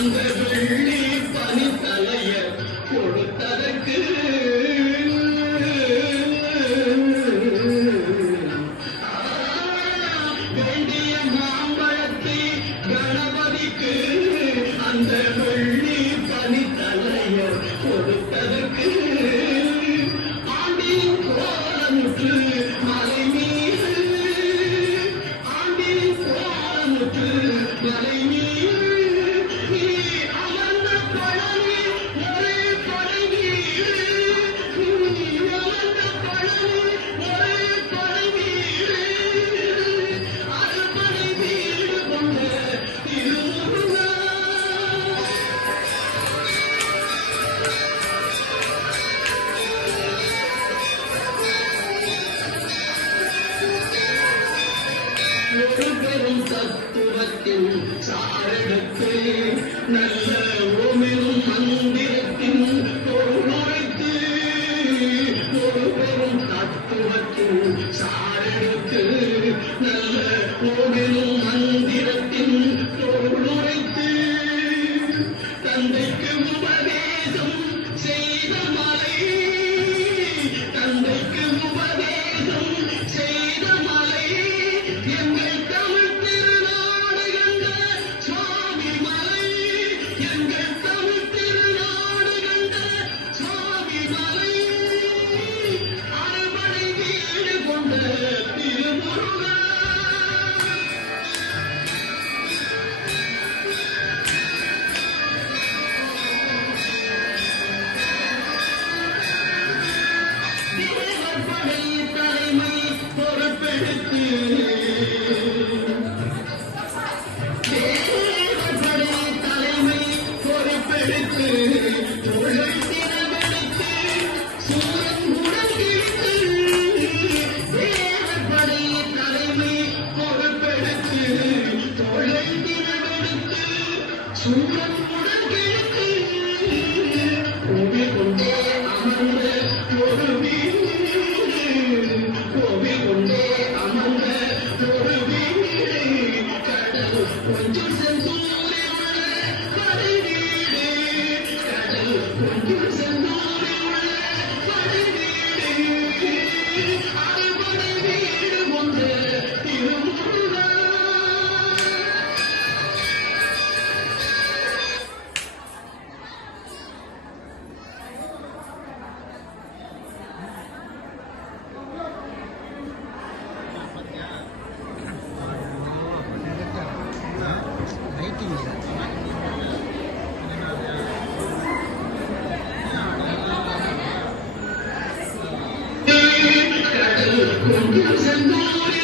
அந்த வெள்ளி பனித்தலைய கொடுத்ததற்கு வேண்டிய மாம்பழத்தை கணபதிக்கு அந்த வெள்ளி பனித்தலைய கொடுத்ததற்கு ஆண்டின் கோலமுற்று மலை மீது ஆண்டின் கோலமுற்று மலை மீது நீ அமர்ந்த பழனி ஒரே படை வீடு நீ அமர்ந்த பழனி ஒரே படை வீடு அறுபடை வீடு கொண்ட திருமுருகா ஒரு பெரும் தத்துவத்தின் சாரெடுத்து நல்ல ஓமெனும் மந்திரத்தின் பொருளுரைத்து ஒரு பெரும் தத்துவத்தின் சாரெடுத்து நல்ல ஓமெனும் மந்திரத்தின் பொருளுரைத்து தந்தைக்கு உபதேசம் செய்த மலை தந்தைக்கு உபதேசம் செய்த மலை எங்கள் தமிழ் திருநாடு கண்ட சுவாமி மலை எங்கள் தமிழ் திருநாடு கண்ட சுவாமி மலை அறுபடை வீடு கொண்ட திருமுருகா தேவப்படை தலைமை பொறுப்பெடுத்து தேவப்படை தலைமை பொறுப்பெடுத்து தொழில் திறமெடுத்து சூரன் உடலிட்டு தேவப்படை தலைமை பொறுப்பெடுத்து தொழில் திறமெடுத்து சூரன் உடலிட்டு கோவில் கொண்டே அமர்ந்த ஒரு வீடு கோவில் கொண்டே அமர்ந்த ஒரு வீடு கடல் கொஞ்சம் செந்தூரி உள்ள படை வீடு கடல் கொஞ்சம் செந்தூரி உள்ள படை வீடு அறுபடை வீடு கொண்ட திருமுருகா கடல் கொஞ்சம் செந்தூரி